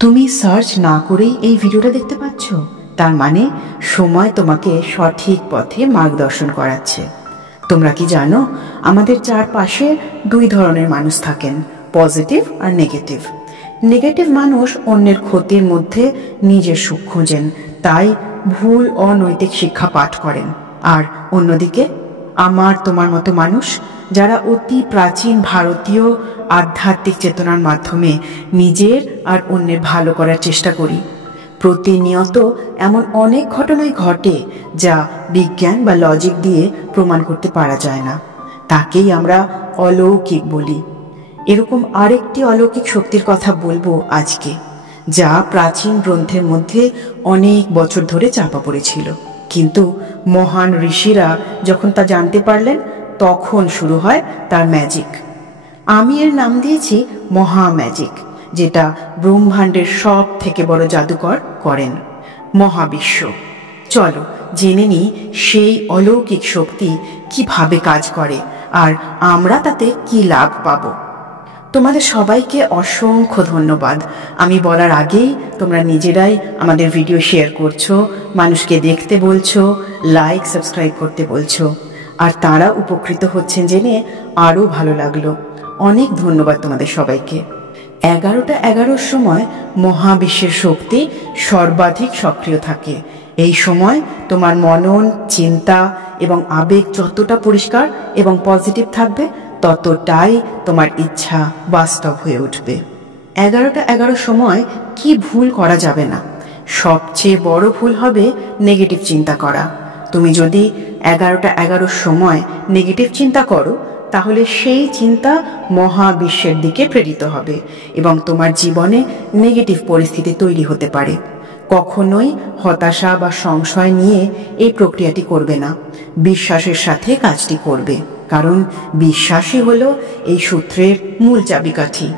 তুমি সার্চ না করেই এই ভিডিওটা দেখতে পাচ্ছ, তার মানে সময় তোমাকে সঠিক পথে মার্গদর্শন করাচ্ছে। তোমরা কি জানো, আমাদের চারপাশে দুই ধরনের মানুষ থাকেন, পজিটিভ আর নেগেটিভ। নেগেটিভ মানুষ অন্যের ক্ষতির মধ্যে নিজের সুখ খোঁজেন, তাই ভুল অনৈতিক শিক্ষা পাঠ করেন। আর অন্যদিকে আমার তোমার মতো মানুষ, যারা অতি প্রাচীন ভারতীয় আধ্যাত্মিক চেতনার মাধ্যমে নিজের আর অন্যের ভালো করার চেষ্টা করি। প্রতিনিয়ত এমন অনেক ঘটনাই ঘটে যা বিজ্ঞান বা লজিক দিয়ে প্রমাণ করতে পারা যায় না, তাকেই আমরা অলৌকিক বলি। এরকম আরেকটি অলৌকিক শক্তির কথা বলবো আজকে, যা প্রাচীন গ্রন্থের মধ্যে অনেক বছর ধরে চাপা পড়েছিল, কিন্তু মহান ঋষিরা যখন তা জানতে পারলেন তখন শুরু হয় তার ম্যাজিক। আমি এর নাম দিয়েছি মহা ম্যাজিক, যেটা ব্রহ্মাণ্ডের সব থেকে বড় জাদুকর করেন, মহাবিশ্ব। চলো জেনে নিই সেই অলৌকিক শক্তি কিভাবে কাজ করে আর আমরা তাতে কি লাভ পাবো। তোমাদের সবাইকে অসংখ্য ধন্যবাদ। আমি বলার আগেই তোমরা নিজেরাই আমাদের ভিডিও শেয়ার করছো, মানুষকে দেখতে বলছো, লাইক সাবস্ক্রাইব করতে বলছো, আর তারা উপকৃত হচ্ছেন জেনে আরও ভালো লাগলো। অনেক ধন্যবাদ তোমাদের সবাইকে। 11টা 11-র সময় মহাবিশ্বের শক্তি সর্বাধিক সক্রিয় থাকে। এই সময় তোমার মনন, চিন্তা এবং আবেগ যতটা পরিষ্কার এবং পজিটিভ থাকবে, ততটাই তোমার ইচ্ছা বাস্তব হয়ে উঠবে। 11টা 11-র সময় কি ভুল করা যাবে না? সবচেয়ে বড় ভুল হবে নেগেটিভ চিন্তা করা। তুমি যদি 11টা 11-র সময় নেগেটিভ চিন্তা করো, তাহলে সেই চিন্তা মহাবিশ্বের দিকে প্রেরিত হবে এবং তোমার জীবনে নেগেটিভ পরিস্থিতি তৈরি হতে পারে। কখনোই হতাশা বা সংশয় নিয়ে এই প্রক্রিয়াটি করবে না, বিশ্বাসের সাথে কাজটি করবে, কারণ বিশ্বাসই হলো এই সূত্রের মূল চাবিকাঠি।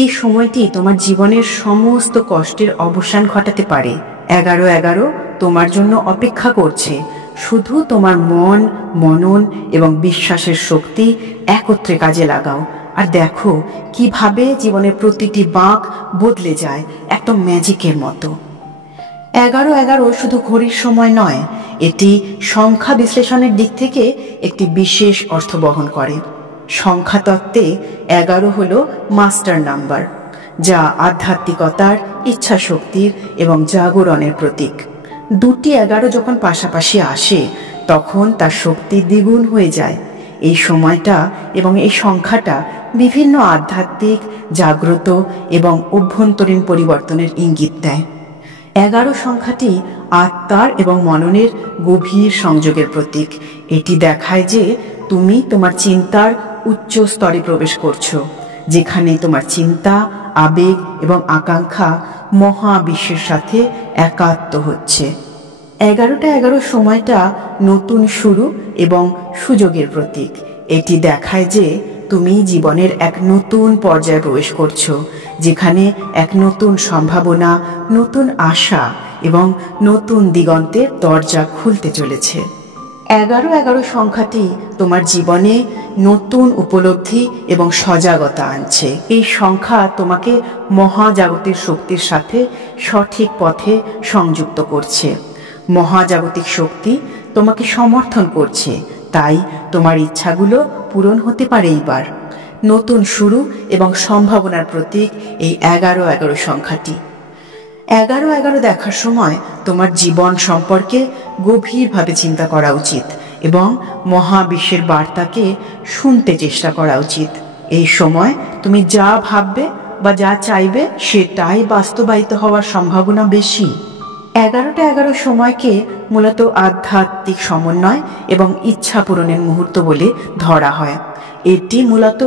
এই সময়টি তোমার জীবনের সমস্ত কষ্টের অবসান ঘটাতে পারে। 11-11 তোমার জন্য অপেক্ষা করছে। শুধু তোমার মন, মনন এবং বিশ্বাসের শক্তি একত্রে কাজে লাগাও, আর দেখো কিভাবে জীবনের প্রতিটি বাঁক বদলে যায় একদম ম্যাজিকের মতো। 11-11 শুধু ঘড়ির সময় নয়, এটি সংখ্যা বিশ্লেষণের দিক থেকে একটি বিশেষ অর্থ বহন করে। সংখ্যাতত্ত্বে 11 হলো মাস্টার নাম্বার, যা আধ্যাত্মিকতার, ইচ্ছা শক্তির এবং জাগরণের প্রতীক। দুটি 11 যখন পাশাপাশি আসে, তখন তার শক্তি দ্বিগুণ হয়ে যায়। এই সময়টা এবং এই সংখ্যাটা বিভিন্ন আধ্যাত্মিক, জাগ্রত এবং অভ্যন্তরীণ পরিবর্তনের ইঙ্গিত দেয়। 11 সংখ্যাটি আত্মার এবং মননের গভীর সংযোগের প্রতীক। এটি দেখায় যে তুমি তোমার চিন্তার উচ্চ স্তরে প্রবেশ করছো, যেখানে তোমার চিন্তা, আবেগ এবং আকাঙ্ক্ষা মহাবিশ্বের সাথে একাত্ম হচ্ছে। 11টা 11 সময়টা নতুন শুরু এবং সুযোগের প্রতীক। এটি দেখায় যে তুমি জীবনের এক নতুন পর্যায়ে প্রবেশ করছো, যেখানে এক নতুন সম্ভাবনা, নতুন আশা এবং নতুন দিগন্তের দরজা খুলতে চলেছে। 11-11 সংখ্যাটি তোমার জীবনে নতুন উপলব্ধি এবং সজাগতা আনছে। এই সংখ্যা তোমাকে মহাজাগতিক শক্তির সাথে সঠিক পথে সংযুক্ত করছে। মহাজাগতিক শক্তি তোমাকে সমর্থন করছে, তাই তোমার ইচ্ছাগুলো পূরণ হতে পারে এইবার। নতুন শুরু এবং সম্ভাবনার প্রতীক এই 11-11 সংখ্যাটি। 11-11 দেখার সময় তোমার জীবন সম্পর্কে গভীরভাবে চিন্তা করা উচিত এবং মহাবিশ্বের বার্তাকে শুনতে চেষ্টা করা উচিত। এই সময় তুমি যা ভাববে বা যা চাইবে সেটাই বাস্তবায়িত হওয়ার সম্ভাবনা বেশি। 11টা 11 সময়কে মূলত আধ্যাত্মিক সমন্বয় এবং ইচ্ছা পূরণের মুহূর্ত বলে ধরা হয়। এটি মূলত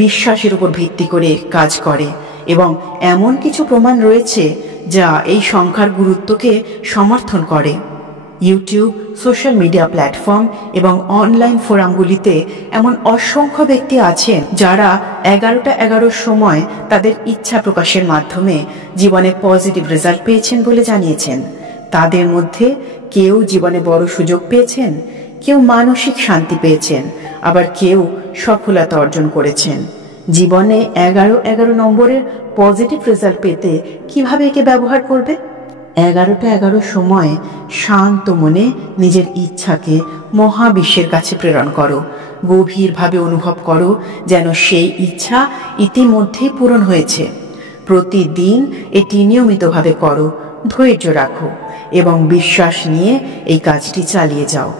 বিশ্বাসের উপর ভিত্তি করে কাজ করে এবং এমন কিছু প্রমাণ রয়েছে যা এই সংখ্যার গুরুত্বকে সমর্থন করে। ইউটিউব, সোশ্যাল মিডিয়া প্ল্যাটফর্ম এবং অনলাইন ফোরামগুলিতে এমন অসংখ্য ব্যক্তি আছেন যারা 11টা 11 সময় তাদের ইচ্ছা প্রকাশের মাধ্যমে জীবনে পজিটিভ রেজাল্ট পেয়েছেন বলে জানিয়েছেন। তাদের মধ্যে কেউ জীবনে বড় সুযোগ পেয়েছেন, কেউ মানসিক শান্তি পেয়েছেন, আবার কেউ সফলতা অর্জন করেছেন। জীবনে 11 নম্বরের পজিটিভ রেজাল্ট পেতে কিভাবে একে ব্যবহার করবে? 11 সময় শান্ত মনে নিজের ইচ্ছাকে মহাবিশ্বের কাছে প্রেরণ করো। গভীরভাবে অনুভব করো যেন সেই ইচ্ছা ইতিমধ্যেই পূরণ হয়েছে। প্রতিদিন এটি নিয়মিতভাবে করো, ধৈর্য রাখো এবং বিশ্বাস নিয়ে এই কাজটি চালিয়ে যাও।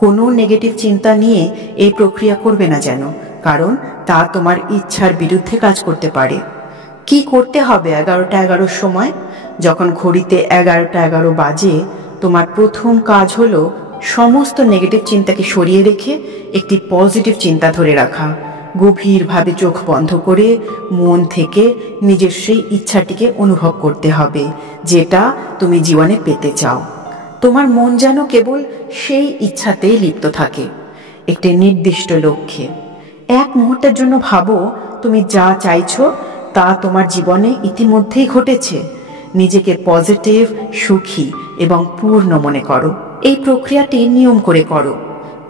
কোনো নেগেটিভ চিন্তা নিয়ে এই প্রক্রিয়া করবে না যেন, কারণ তা তোমার ইচ্ছার বিরুদ্ধে কাজ করতে পারে। কি করতে হবে 11 সময়? যখন ঘড়িতে 11 বাজে, তোমার প্রথম কাজ হলো সমস্ত নেগেটিভ চিন্তাকে সরিয়ে রেখে একটি পজিটিভ চিন্তা ধরে রাখা। গভীরভাবে চোখ বন্ধ করে মন থেকে নিজের সেই ইচ্ছাটিকে অনুভব করতে হবে যেটা তুমি জীবনে পেতে চাও। তোমার মন যেন কেবল সেই ইচ্ছাতেই লিপ্ত থাকে, একটি নির্দিষ্ট লক্ষ্যে। এক মুহূর্তের জন্য ভাবো তুমি যা চাইছো তা তোমার জীবনে ইতিমধ্যেই ঘটেছে। নিজেকে পজিটিভ, সুখী এবং পূর্ণ মনে করো। এই প্রক্রিয়াটি নিয়ম করে করো।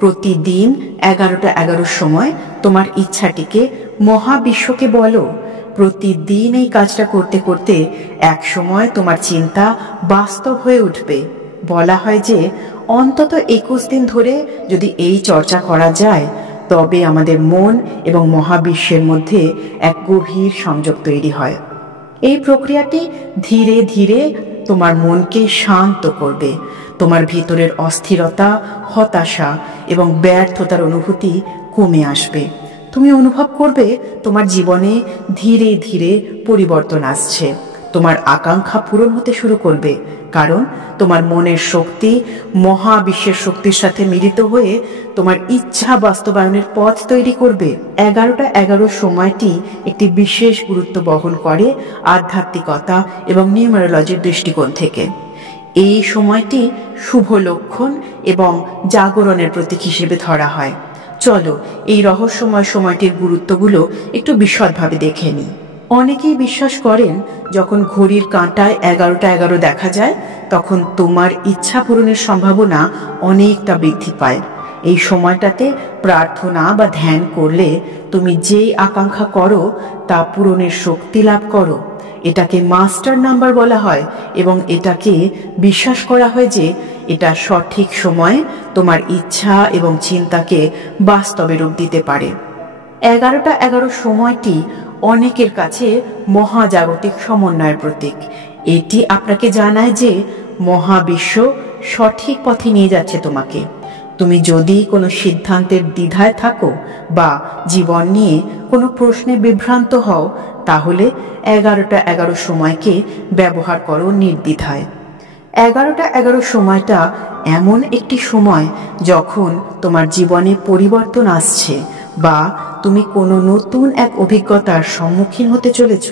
প্রতিদিন 11 সময় তোমার ইচ্ছাটিকে মহাবিশ্বকে বলো। প্রতিদিন এই কাজটা করতে করতে এক সময় তোমার চিন্তা বাস্তব হয়ে উঠবে। বলা হয় যে অন্তত 21 দিন ধরে যদি এই চর্চা করা যায়, তবে আমাদের মন এবং মহাবিশ্বের মধ্যে এক গভীর সংযোগ তৈরি হয়। এই প্রক্রিয়াটি ধীরে ধীরে তোমার মনকে শান্ত করবে। তোমার ভিতরের অস্থিরতা, হতাশা এবং ব্যর্থতার অনুভূতি কমে আসবে। তুমি অনুভব করবে তোমার জীবনে ধীরে ধীরে পরিবর্তন আসছে। তোমার আকাঙ্ক্ষা পূরণ হতে শুরু করবে, কারণ তোমার মনের শক্তি মহাবিশ্বের শক্তির সাথে মিলিত হয়ে তোমার ইচ্ছা বাস্তবায়নের পথ তৈরি করবে। 11 সময়টি একটি বিশেষ গুরুত্ব বহন করে আধ্যাত্মিকতা এবং নিউমেরোলজির দৃষ্টিকোণ থেকে। এই সময়টি শুভ লক্ষণ এবং জাগরণের প্রতীক হিসেবে ধরা হয়। চলো এই রহস্যময় সময়টির গুরুত্বগুলো একটু বিশদভাবে দেখে নিই। অনেকেই বিশ্বাস করেন যখন ঘড়ির কাঁটায় 11 দেখা যায়, তখন তোমার ইচ্ছা পূরণের সম্ভাবনা অনেকটা বৃদ্ধি পায়। এই সময়টাতে প্রার্থনা বা ধ্যান করলে তুমি যেই আকাঙ্ক্ষা করো তা পূরণের শক্তি লাভ করো। এটাকে মাস্টার নাম্বার বলা হয় এবং এটাকে বিশ্বাস করা হয় যে এটা সঠিক সময়ে তোমার ইচ্ছা এবং চিন্তাকে বাস্তবে রূপ দিতে পারে। 11 সময়টি অনেকের কাছে মহাজাগতিক সমন্বয়ের প্রতীক। এটি আপনাকে জানায় যে মহাবিশ্ব সঠিক পথে নিয়ে যাচ্ছে তোমাকে। তুমি যদি কোনো সিদ্ধান্তের দ্বিধায় থাকো বা জীবন নিয়ে কোনো প্রশ্নে বিভ্রান্ত হও, তাহলে 11 সময়কে ব্যবহার করো নির্দ্বিধায়। 11 সময়টা এমন একটি সময় যখন তোমার জীবনে পরিবর্তন আসছে বা তুমি কোনো নতুন এক অভিজ্ঞতার সম্মুখীন হতে চলেছ।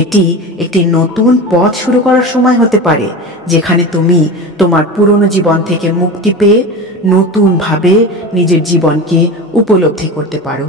এটি একটি নতুন পথ শুরু করার সময় হতে পারে, যেখানে তুমি তোমার পুরনো জীবন থেকে মুক্তি পেয়ে নতুনভাবে নিজের জীবনকে উপলব্ধি করতে পারো।